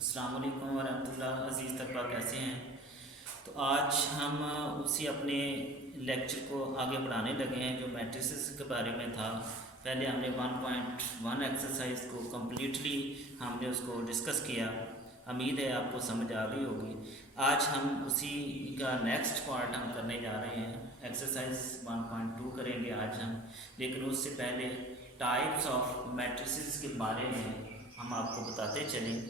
अस्सलाम वालेकुम वरहमतुल्लाह। अज़ीज़ तलबा कैसे हैं? तो आज हम उसी अपने लेक्चर को आगे बढ़ाने लगे हैं जो मैट्रिसेस के बारे में था। पहले हमने 1.1 एक्सरसाइज को कम्प्लीटली हमने उसको डिस्कस किया। उम्मीद है आपको समझ आ गई होगी। आज हम उसी का नेक्स्ट पार्ट हम करने जा रहे हैं। एक्सरसाइज 1.2 करेंगे आज हम, लेकिन उससे पहले टाइप्स ऑफ मैट्रिसेस के बारे में हम आपको बताते चलें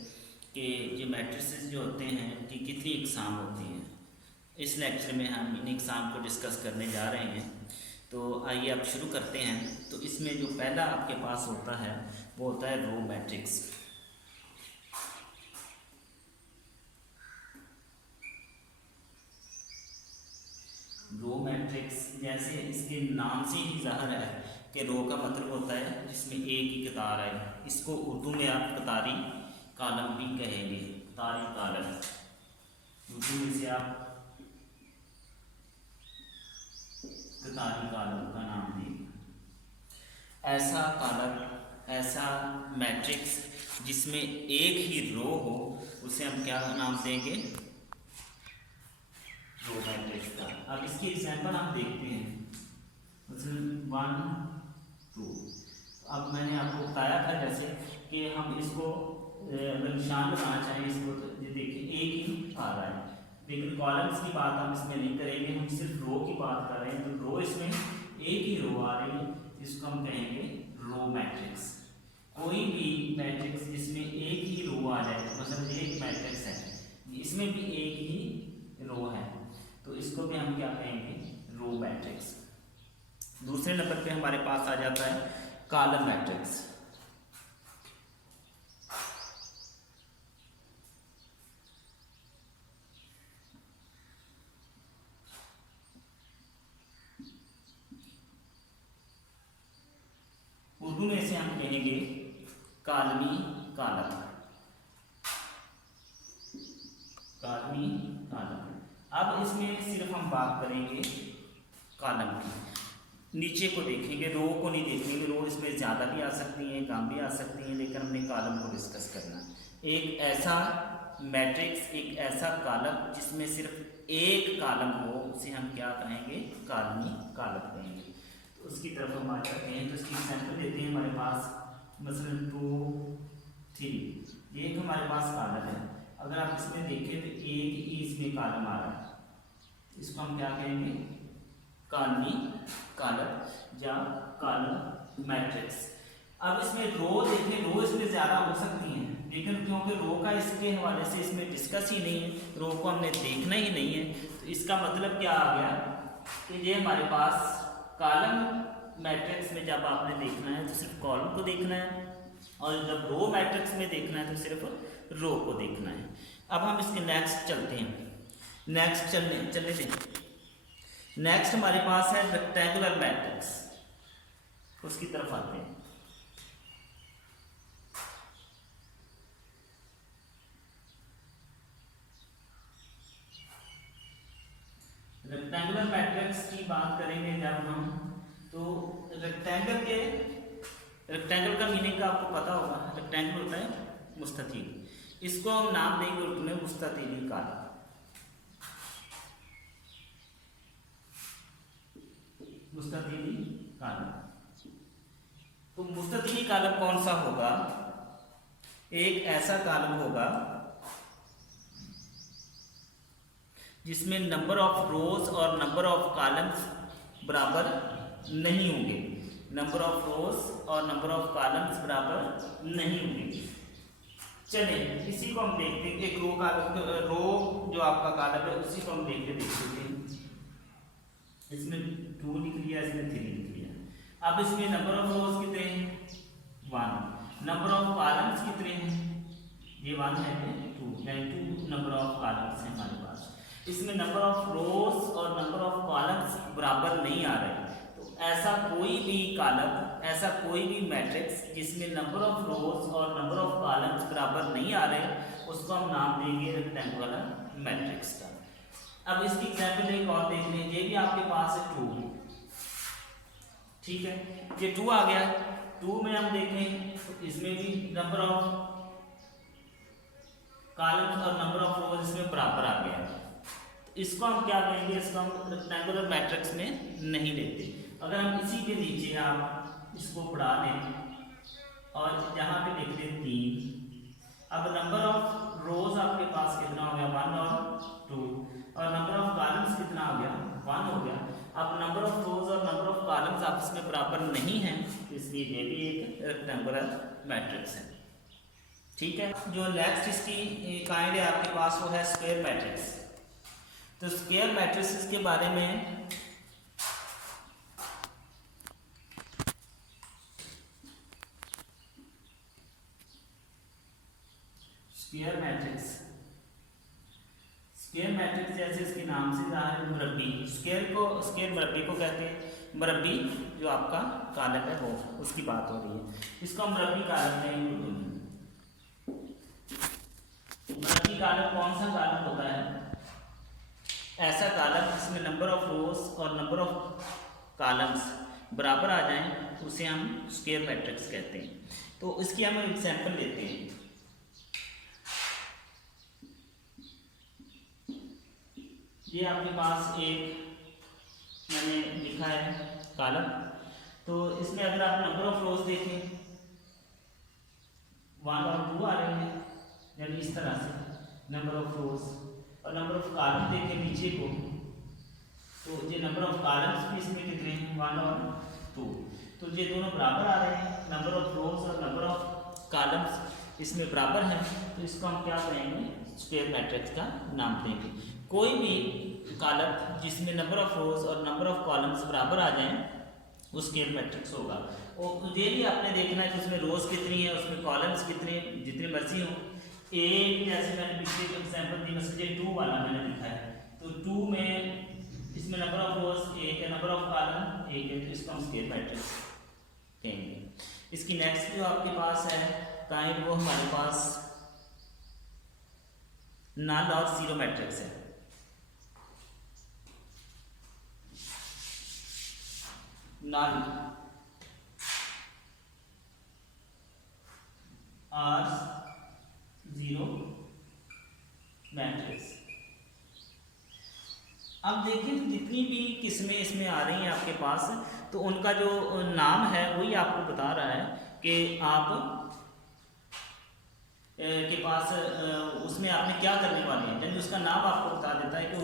कि ये मैट्रिसेस जो होते हैं कि कितनी इकसाम होती हैं। इस लेक्चर में हम इन इकसाम को डिस्कस करने जा रहे हैं। तो आइए अब शुरू करते हैं। तो इसमें जो पहला आपके पास होता है वो होता है रो मैट्रिक्स। रो मैट्रिक्स जैसे इसके नाम से ही ज़ाहिर है कि रो का मतलब होता है जिसमें एक ही कतार है। इसको उर्दू में आप कतारी कालम भी कहेंगे। कतारी कालम उर्दू में से आप कतारी कालम का नाम देंगे। ऐसा कालम, ऐसा मैट्रिक्स जिसमें एक ही रो हो उसे हम क्या नाम देंगे? रो मैट्रिक्स का। अब इसकी एग्जांपल हम देखते हैं। मतलब 1 2। अब मैंने आपको बताया था जैसे कि हम इसको अगर निशान लगाना चाहें इसको, तो ये देखिए एक ही आ रहा है, लेकिन कॉलम्स की बात हम इसमें नहीं करेंगे, हम सिर्फ रो की बात कर रहे हैं। तो रो इसमें एक ही रो आ रही है, इसको हम कहेंगे रो मैट्रिक्स। कोई भी मैट्रिक्स जिसमें एक ही रो आ जाए, मतलब एक मैट्रिक्स है इसमें भी एक ही रो है, तो इसको भी हम क्या कहेंगे? Row matrix. दूसरे नंबर पे हमारे पास आ जाता है कॉलम मैट्रिक्स। उर्दू में इसे हम कहेंगे कालमी कालम। कालमी कालम। अब इसमें सिर्फ हम बात करेंगे कालम की। नीचे को देखेंगे, रो को नहीं देखेंगे। रो इसमें ज़्यादा भी आ सकती हैं, कम भी आ सकती हैं, लेकिन हमने कालम को डिस्कस करना। एक ऐसा मैट्रिक्स, एक ऐसा कालम जिसमें सिर्फ एक कालम हो उसे हम क्या कहेंगे? कालमी कालम कहेंगे। तो उसकी तरफ हम आ जाते हैं। तो इसकी एग्जाम्पल देते हैं हमारे पास, मसलन 2 3। ये एक हमारे पास कालम है। अगर आप इसमें देखें तो एक ही इसमें कालम आ रहा है, इसको हम क्या कहेंगे? कालमी कालम या कालम मैट्रिक्स। अब इसमें रो देखें, रो इसमें ज़्यादा हो सकती हैं, लेकिन क्योंकि रो का इसके हवाले से इसमें डिस्कस ही नहीं है, रो को हमने देखना ही नहीं है, तो इसका मतलब क्या आ गया कि ये हमारे पास कॉलम मैट्रिक्स में जब आपने देखना है तो सिर्फ कॉलम को देखना है, और जब रो मैट्रिक्स में देखना है तो सिर्फ रो को देखना है। अब हम इसके नेक्स्ट चलते हैं। नेक्स्ट चलने दें। नेक्स्ट हमारे पास है रेक्टेंगुलर मैट्रिक्स, उसकी तरफ आते हैं। रेक्टेंगुलर मैट्रिक्स की बात करेंगे जब हम, तो रेक्टेंगल का मीनिंग का आपको पता होगा। रेक्टेंगल होता है मुस्ततील, इसको हम नाम देंगे उर्दू में मुस्ततीली कालम। मुस्ततीली कालम। तो मुस्ततीली कालम कौन सा होगा? एक ऐसा कालम होगा जिसमें नंबर ऑफ रोज और नंबर ऑफ कॉलम्स बराबर नहीं होंगे। नंबर ऑफ रोज और नंबर ऑफ कॉलम्स बराबर नहीं होंगे। चलिए इसी को हम देखते हैं। एक रो जो आपका कॉलम है उसी को हम देखते हैं। इसमें 2 लिख लिया, इसमें 3 लिख लिया। अब इसमें नंबर ऑफ रोज कितने हैं? 1। नंबर ऑफ कॉलम्स कितने हैं? ये 1 है, 2 नंबर ऑफ कॉलम्स हैं हमारे पास। इसमें नंबर ऑफ रोज और नंबर ऑफ कॉलम्स बराबर नहीं आ रहे, तो ऐसा कोई भी कॉलम, ऐसा कोई भी मैट्रिक्स जिसमें नंबर ऑफ रोज और नंबर ऑफ कॉलम्स बराबर नहीं आ रहे, उसको हम नाम देंगे रेक्टेंगुलर मैट्रिक्स का। अब इसकी एग्जाम्पल एक और देख लें। ये भी आपके पास है 2, ठीक है, ये 2 आ गया। 2 में हम देखें तो इसमें भी नंबर ऑफ कॉलम्स और नंबर ऑफ रोज इसमें बराबर आ गया। इसको हम क्या कहेंगे, इसको हम रेक्टेंगुलर मैट्रिक्स में नहीं लेते। अगर हम इसी के नीचे आप इसको बढ़ा दें और यहाँ पे लिख दें 3, अब नंबर ऑफ रोज आपके पास कितना हो गया 1 और 2, और नंबर ऑफ कॉलम्स कितना हो गया 1 हो गया। अब नंबर ऑफ रोज और नंबर ऑफ कॉलम्स आपस में बराबर नहीं है, इसलिए ये भी एक रेक्टेंगुलर मैट्रिक्स है। ठीक है, जो नेक्स्ट इसकी काइंड है आपके पास वो है स्क्वायर मैट्रिक्स। तो स्क्वायर मैट्रिक्स के बारे में स्क्वायर मैट्रिक्स जैसे इसके नाम से जाहिर है मुरब्बी, स्क्वायर मुरब्बी को कहते हैं। मुरब्बी जो आपका कॉलम है वो उसकी बात हो रही है, इसको हम मुरब्बी कॉलम कहेंगे। मुरब्बी कॉलम कौन सा कॉलम होता है, ऐसा कॉलम जिसमें नंबर ऑफ रोज और नंबर ऑफ कॉलम्स बराबर आ जाएं, उसे हम स्क्वायर मैट्रिक्स कहते हैं। तो इसकी हम एग्जांपल लेते हैं। ये आपके पास एक मैंने लिखा है कॉलम, तो इसमें अगर आप नंबर ऑफ रोज देखें 1 और 2 आ रहे हैं, यानी इस तरह से नंबर ऑफ रोज, और नंबर ऑफ कॉलम देखें नीचे को, तो ये नंबर ऑफ कॉलम्स भी इसमें कितने हैं 1 और 2, तो ये दोनों बराबर आ रहे हैं। नंबर ऑफ रोज और नंबर ऑफ कॉलम्स इसमें बराबर हैं, तो इसको हम क्या कहेंगे, स्क्वायर मैट्रिक्स का नाम देंगे। कोई भी कॉलम जिसमें नंबर ऑफ रोज और नंबर ऑफ कॉलम्स बराबर आ जाएं वो स्क्वायर मैट्रिक्स होगा। और ये भी आपने देखना है कि उसमें रोज कितनी है, उसमें कॉलम्स कितने, जितने मर्जी हो। एक जैसे मैंने पिछले एग्जांपल दी, मतलब 2 वाला मैंने लिखा है, तो 2 में इसमें नंबर ऑफ रोज 1 है, नंबर ऑफ कॉलम 1 है, तो इसको हम स्क्वायर मैट्रिक्स कहेंगे। इसकी नेक्स्ट जो आपके पास है काइंड, वो हमारे पास नल और जीरो मैट्रिक्स है। नल और जीरो मैट्रिक्स। अब देखिए जितनी भी किस्में इसमें आ रही हैं आपके पास, तो उनका जो नाम है वही आपको बता रहा है कि आप के पास उसमें आपने क्या करने वाले हैं, यानी उसका नाम आपको बता देता है कि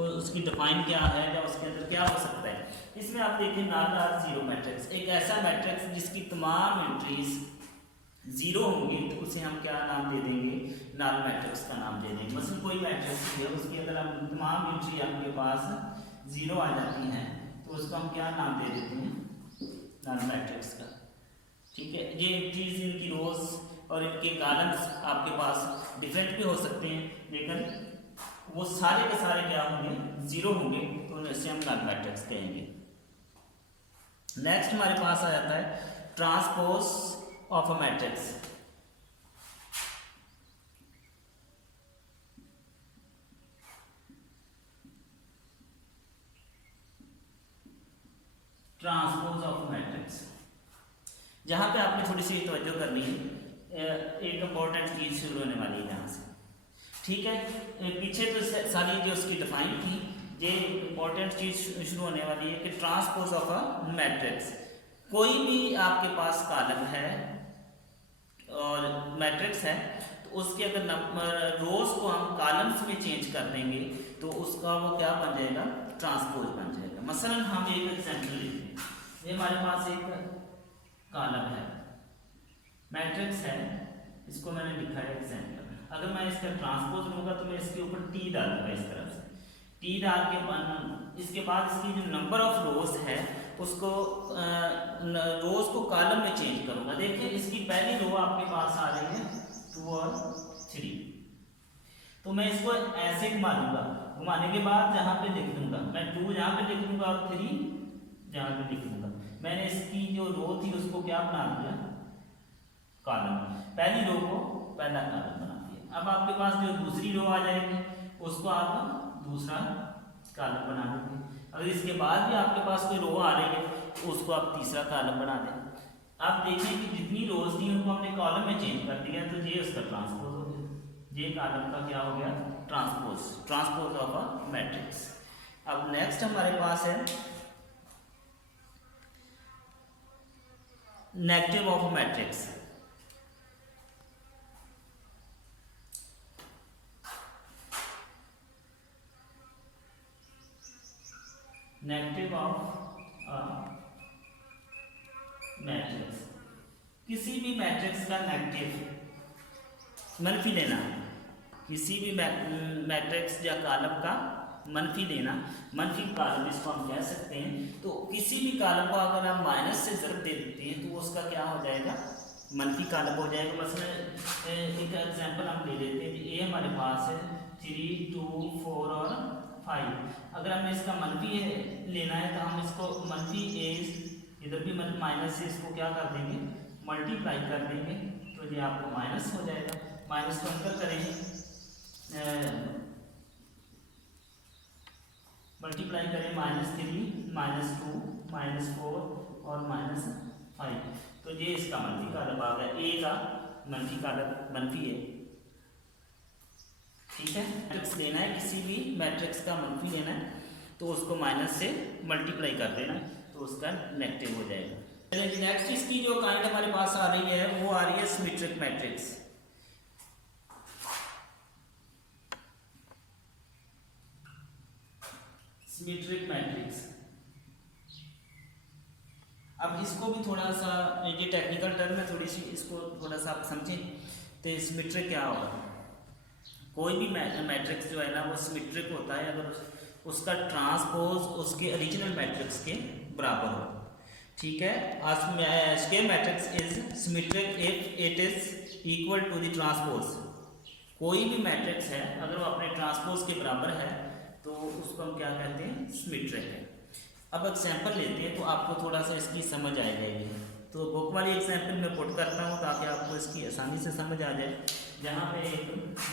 उसकी डिफाइन क्या है या उसके अंदर क्या हो सकता है। इसमें आप देखिए नल और जीरो मैट्रिक्स, एक ऐसा मैट्रिक्स जिसकी तमाम एंट्रीज जीरो होंगी, तो उसे हम क्या नाम दे देंगे, नल मैट्रिक्स का नाम दे देंगे। मसलन कोई मैट्रिक्स है, उसके अंदर हम तमाम एंट्री आपके पास जीरो आ जाती हैं, तो उसको हम क्या नाम दे देते हैं, नल मैट्रिक्स का। ठीक है, ये एंट्रीज इनकी रोज और इनके कॉलम्स आपके पास डिफरेंट भी हो सकते हैं, लेकिन वो सारे के सारे क्या होंगे, जीरो होंगे, तो इसे हम नल मैट्रिक्स कहेंगे। नेक्स्ट हमारे पास आ जाता है transpose of a matrix. Transpose of matrix, जहां पे आपने थोड़ी सी तवज्जो करनी है, एक इंपॉर्टेंट चीज शुरू होने वाली है यहाँ से। ठीक है, पीछे तो सारी जो उसकी डिफाइन थी, ये इंपॉर्टेंट चीज शुरू होने वाली है कि ट्रांसपोज ऑफ अ मैट्रिक्स। कोई भी आपके पास कॉलम है और मैट्रिक्स है, तो उसके अगर रोज को हम कॉलम्स में चेंज कर देंगे, तो उसका वो क्या बन जाएगा, ट्रांसपोज बन जाएगा। मसलन हम एक एग्जांपल लेते हैं, ये हमारे पास एक कॉलम है, मैट्रिक्स है, इसको मैंने लिखा है एग्जांपल। अगर मैं इसका ट्रांसपोज लूँगा तो मैं इसके ऊपर टी डालूंगा, इस तरह से टी डाल के इसके बाद इसकी जो नंबर ऑफ रोज है उसको रोज को कॉलम में चेंज करूँगा। देखिए इसकी पहली रो आपके पास आ रही है 2 और 3, तो मैं इसको ऐसे घुमा दूंगा, घुमाने के बाद जहाँ पे लिख दूंगा मैं 2 यहाँ पे लिख दूंगा और 3 जहाँ पे लिख दूंगा। मैंने इसकी जो रो थी उसको क्या बना दिया, कॉलम, पहली रो को पहला कॉलम बना दिया। अब आपके पास जो दूसरी रो आ जाएगी उसको आप दूसरा कॉलम बना देंगे। अगर इसके बाद भी आपके पास कोई रो आ रही है तो उसको आप तीसरा कॉलम बना दें। आप देखें कि जितनी रोज थी उनको हमने कॉलम में चेंज कर दिया, तो ये उसका ट्रांसपोज हो गया, ये कॉलम का क्या हो गया, ट्रांसपोज ऑफ अ मैट्रिक्स। अब नेक्स्ट हमारे पास है negative of matrix. Negative of matrix, किसी भी मैट्रिक्स का नेगेटिव मनफी लेना, किसी भी मैट्रिक्स या कॉलम का मनफी लेना, मनफी कॉलम इसको हम कह सकते हैं। तो किसी भी कॉलम को अगर आप माइनस से ज़रूर दे देते हैं तो उसका क्या हो जाएगा, मनफी कॉलम हो जाएगा। मसलन एक एग्जांपल हम ले लेते हैं कि ए हमारे पास है 3, 2, 4 और 5। अगर हमें इसका मनफी लेना है तो हम इसको मनफी ए इधर भी माइनस से इसको क्या कर देंगे, मल्टीप्लाई कर देंगे, तो ये आपको माइनस हो जाएगा। माइनस को अंतर करेंगे, मल्टीप्लाई करें -3, -2, -4 और -5, तो ये इसका मनफी कॉलम आ गया। ए का मनफी कॉलम मनफी है, ठीक है। मैट्रिक्स लेना है, किसी भी मैट्रिक्स का मनफी लेना है तो उसको माइनस से मल्टीप्लाई कर देना है तो उसका नेगेटिव हो जाएगा। नेक्स्ट इसकी जो काइंड हमारे पास आ रही है वो आ रही है सिमेट्रिक मैट्रिक्स। सिमेट्रिक मैट्रिक्स, अब इसको भी थोड़ा सा, ये टेक्निकल टर्म है, थोड़ी सी इसको थोड़ा सा आप समझें। तो सिमेट्रिक क्या होगा, कोई भी मैट्रिक्स जो है ना वो सिमेट्रिक होता है अगर उसका ट्रांसपोज उसके ओरिजिनल मैट्रिक्स के बराबर हो, ठीक है। Square matrix is symmetric if it is equal to the transpose. कोई भी मैट्रिक्स है अगर वो अपने ट्रांसपोज के बराबर है तो उसको हम क्या कहते हैं, सिमेट्रिक है। अब एग्जांपल लेते हैं तो आपको थोड़ा सा इसकी समझ आ जाएगी। तो बुक वाली एग्जांपल मैं पुट करता हूँ ताकि आपको इसकी आसानी से समझ आ जाए। जहाँ पे एक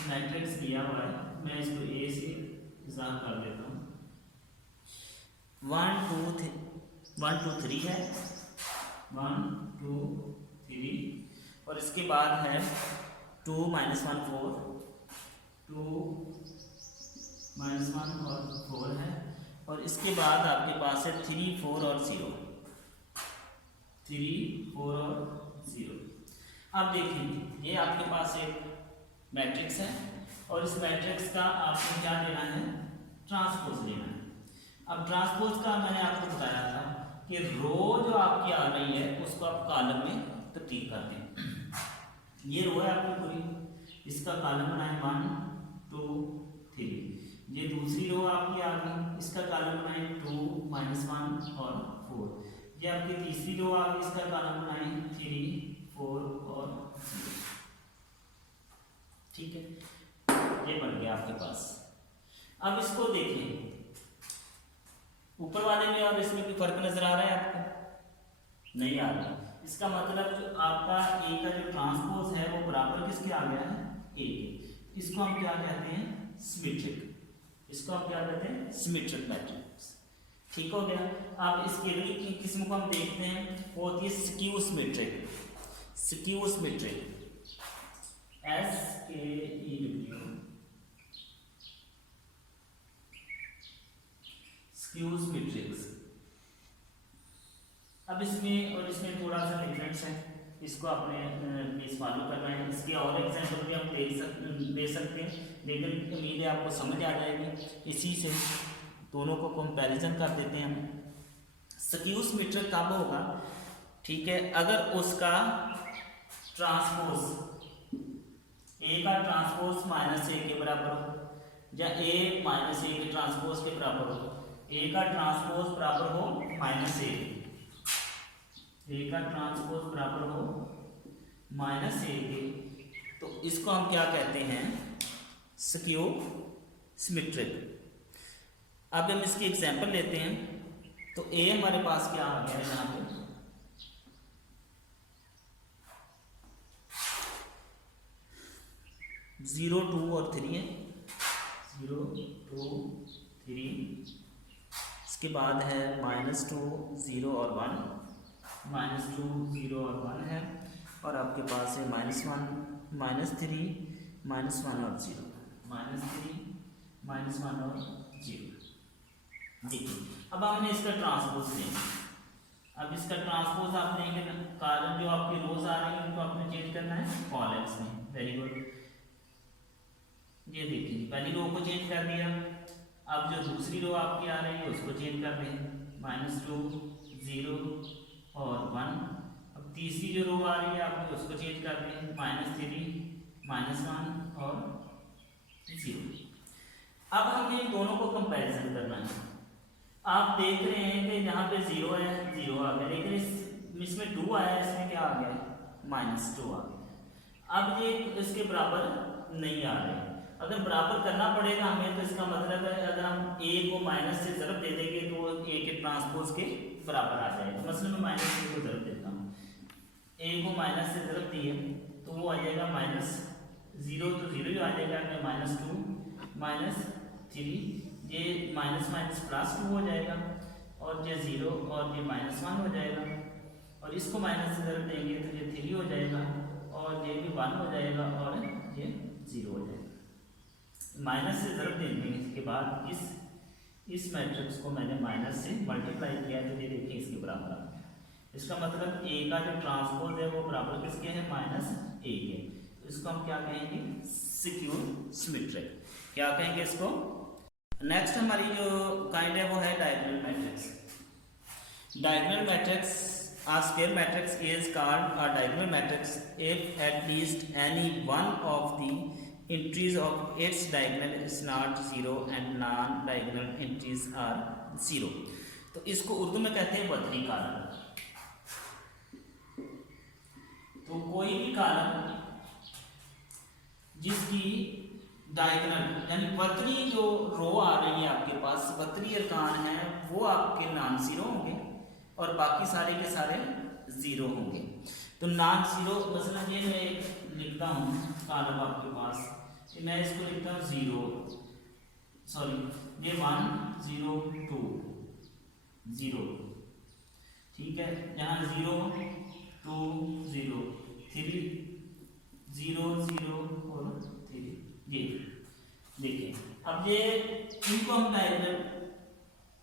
मैट्रिक्स दिया हुआ है, मैं इसको ए से इजाफा कर देता हूँ। 1 2 3 है, 1 2 3, और इसके बाद है 2 -1 4, 2 -1 और 4 है, और इसके बाद आपके पास है 3 4 और 0, 3 4 और 0। अब देखिए ये आपके पास एक मैट्रिक्स है और इस मैट्रिक्स का आपको क्या लेना है, ट्रांसपोज लेना है। अब ट्रांसपोज का मैंने आपको बताया था कि रो जो आपकी आ रही है उसको आप कॉलम में तब्दील कर दें। ये रो है आपकी पूरी, इसका कॉलम बनाए 1 2 3। ये दूसरी रो आपकी आ गई, इसका कॉलम बनाए 2 -1 और 4। ये आपकी तीसरी रो आ गई, इसका कॉलम बनाए 3 4 और 0, ठीक है। ये बन गया आपके पास। अब इसको देखिए, ऊपर वाले में और इसमें कोई फर्क नजर आ रहा है आपको, नहीं आ रहा। इसका मतलब जो आपका ए का जो ट्रांसपोज है वो बराबर किसके आ गया है, ए के। इसको हम क्या कहते हैं, सिमेट्रिक। इसको हम क्या कहते हैं, सिमेट्रिक मैट्रिक्स, ठीक हो गया। अब इसकी अगली किस्म को हम देखते हैं, वो होती है skew symmetric. Skew symmetric, SKEW, skew symmetrics. अब इसमें और इसमें थोड़ा सा डिफरेंस है, इसको आपने प्लीज फॉलो करना है। इसके और एग्जांपल भी हम दे सकते हैं, लेकिन उम्मीद है आपको समझ आ जाएगी। इसी से दोनों को कंपैरिजन कर देते हैं हम। स्क्यू सिमेट्रिक कब होगा, ठीक है, अगर उसका ट्रांसपोज ए का ट्रांसपोज -a के बराबर हो, या a -a के ट्रांसपोज के बराबर हो। a का ट्रांसपोज बराबर हो -a, a का ट्रांसपोज बराबर हो -a के, तो इसको हम क्या कहते हैं, स्क्यू सिमेट्रिक। अब हम इसकी एग्जांपल लेते हैं। तो a हमारे पास क्या आ गया है, यहाँ पे 0 2 और 3 है, 0 2 3। इसके बाद है -2 0 और 1, -2 0 और 1 है, और आपके पास है -1 -3 -1 और 0, -3 -1 और 0। देखिए अब हमने इसका ट्रांसपोज लेंगे। अब इसका ट्रांसपोज आप लेंगे, कारण जो आपकी रोज आ रही है उनको आपने चेंज करना है कॉलम्स में। Very good. ये देखिए पहली रो को चेंज कर दिया। अब जो दूसरी रो आपकी आ रही है उसको चेंज कर दें, -2 0 और 1। अब तीसरी जो रो आ रही है आपकी उसको चेंज कर दें, -3 -1 और 0। अब हमें इन दोनों को कंपैरिजन करना है। आप देख रहे हैं कि यहाँ पे 0 है, 0 आ गया, लेकिन इसमें 2 आया है, इसमें क्या आ गया, -2 आ गया। अब ये इसके बराबर नहीं आ रहे। अगर बराबर करना पड़ेगा हमें, तो इसका मतलब है अगर हम a को माइनस से ज़रब दे देंगे तो a के ट्रांसपोज के बराबर आ जाएगा। मसलन मैं -a को ज़रब देता हूँ, a को माइनस से ज़रब दिए तो वो आ जाएगा -0 तो 0 ही आ जाएगा, -2 -3, ये माइनस माइनस प्लस 2 हो जाएगा, और ये 0 और ये -1 हो जाएगा, और इसको माइनस से ज़रब देंगे तो ये 3 हो जाएगा, और ये भी 1 हो जाएगा, और ये 0 हो जाएगा। माइनस से ज़रब देने के बाद इस मैट्रिक्स को मैंने माइनस से मल्टीप्लाई किया तो ये देखिए इसके बराबर आ गया। इसका मतलब a का जो ट्रांसपोज है वो बराबर किसके है, -a के। तो इसको हम क्या कहेंगे, सिक्योर सिमेट्रिक। क्या कहेंगे इसको। नेक्स्ट हमारी जो काइंड है वो है diagonal matrix. Diagonal matrix a square matrix is called a diagonal matrix if at least any one of the entries of its diagonal is not 0 and non-diagonal entries are 0। तो इसको उर्दू में कहते हैं वतरी कॉलम। तो कोई भी कॉलम जिसकी diagonal यानी वतरी जो रो आ रही है आपके पास, वतरी अरकान है, वो आपके नॉन जीरो होंगे और बाकी सारे के सारे 0 होंगे। तो नॉन जीरो मसलन ये मैं एक लिखता हूँ कॉलम आपके पास, मैं इसको लिखता हूँ 0, सॉरी ये 1 0 2 0, ठीक है, यहाँ 0 2 0 3 0 0 और 3, ये देखिए। अब ये इनको हम डायगोनल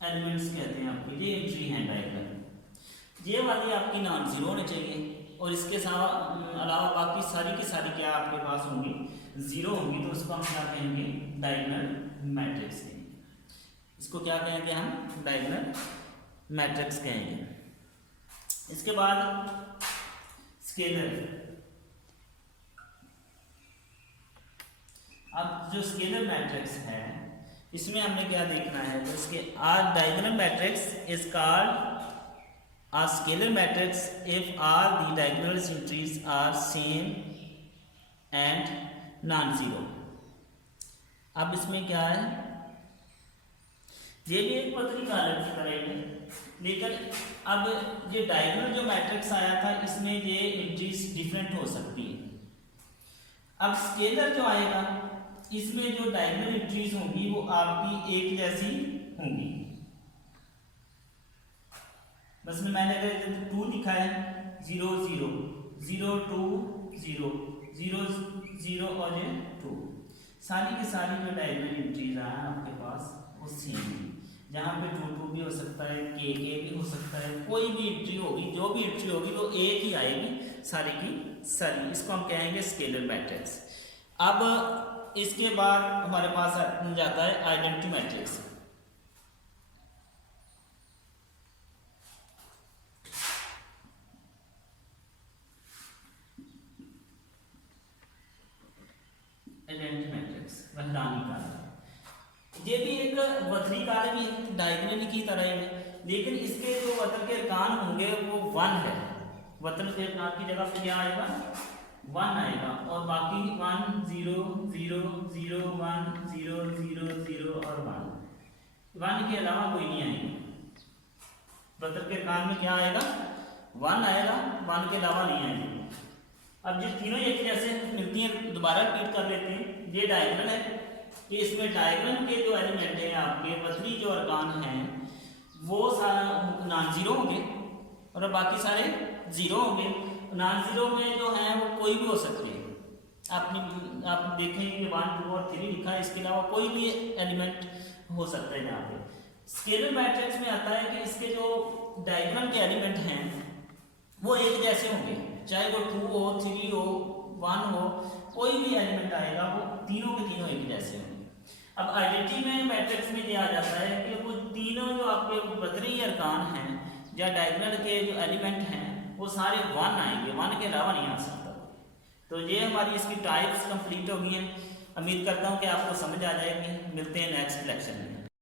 एलिमेंट्स कहते हैं आपके, ये एंट्री है डायगोनल। ये वाली आपकी नॉन जीरो होनी चाहिए और इसके अलावा बाकी सारी की सारी क्या आपके पास होंगी, 0 होंगी। तो उसको हम क्या कहेंगे, डायगोनल मैट्रिक्स कहेंगे। इसको क्या कहेंगे हम, डायगोनल मैट्रिक्स कहेंगे। इसके बाद स्केलर। अब जो स्केलर मैट्रिक्स है इसमें हमने क्या देखना है, तो इसके diagonal matrix is called a scalar matrix if all the diagonal entries are same and non-zero। अब इसमें क्या है, ये भी एक वतरी कॉलम की तरह है, लेकिन अब ये डायगोनल जो मैट्रिक्स आया था इसमें ये एंट्रीज डिफरेंट हो सकती है। अब स्केलर जो आएगा इसमें जो डायगोनल एंट्रीज होंगी वो आपकी एक जैसी होंगी। बस में मैंने अगर 2 लिखा है, 0 0 0 2 0 0 0 और ये 2, सारी की सारी जो डायगोनल एंट्रीज आए आपके पास वो सेम है। जहाँ पे 2 2 भी हो सकता है, k भी हो सकता है, कोई भी एंट्री होगी, जो भी एंट्री होगी वो एक ही आएगी सारी की सारी। इसको हम कहेंगे स्केलर मैट्रिक्स। अब इसके बाद हमारे पास जाता है आइडेंटिटी मैट्रिक्स। आइडेंटिटी मैट्रिक्स वहदानी कॉलम, ये भी एक वतरी कॉलम ही डायगोनल की तरह है, लेकिन इसके जो वतर के अरकान होंगे वो 1 है। वतर के अरकान की जगह पे क्या आएगा, 1 आएगा, और बाकी 1 0 0 0 1 0 0 0 और 1 के अलावा कोई नहीं आएगा। वतर के अरकान में क्या आएगा, 1 आएगा, 1 के अलावा नहीं आएगा। अब जिस तीनों एक जैसे मिलती हैं, दोबारा रिपीट कर लेते हैं। ये डायगोनल है कि इसमें डायगोनल के जो एलिमेंट हैं आपके वतरी जो अरकान हैं वो नॉन जीरो होंगे और बाकी सारे 0 होंगे। नॉन जीरो में जो हैं वो कोई भी हो सकते हैं, आप देखेंगे कि 1 2 और 3 लिखा है, इसके अलावा कोई भी एलिमेंट हो सकता है यहाँ पे। स्केलर मैट्रिक्स में आता है कि इसके जो डायग्राम के एलिमेंट हैं वो एक जैसे होंगे, चाहे वो 2 हो 3 हो 1 हो, कोई भी एलिमेंट आएगा वो तीनों के तीनों एक जैसे होंगे। अब आइडेंटिटी में मैट्रिक्स में ये आ जाता है कि वो तीनों जो आपके बतरी अरकान हैं या डायगोनल के जो एलिमेंट हैं वो सारे 1 आएंगे, 1 के अलावा नहीं आ सकता। तो ये हमारी इसकी टाइप्स कंप्लीट हो गई हैं। उम्मीद करता हूँ कि आपको समझ आ जाएगी। मिलते हैं नेक्स्ट लेक्चर में।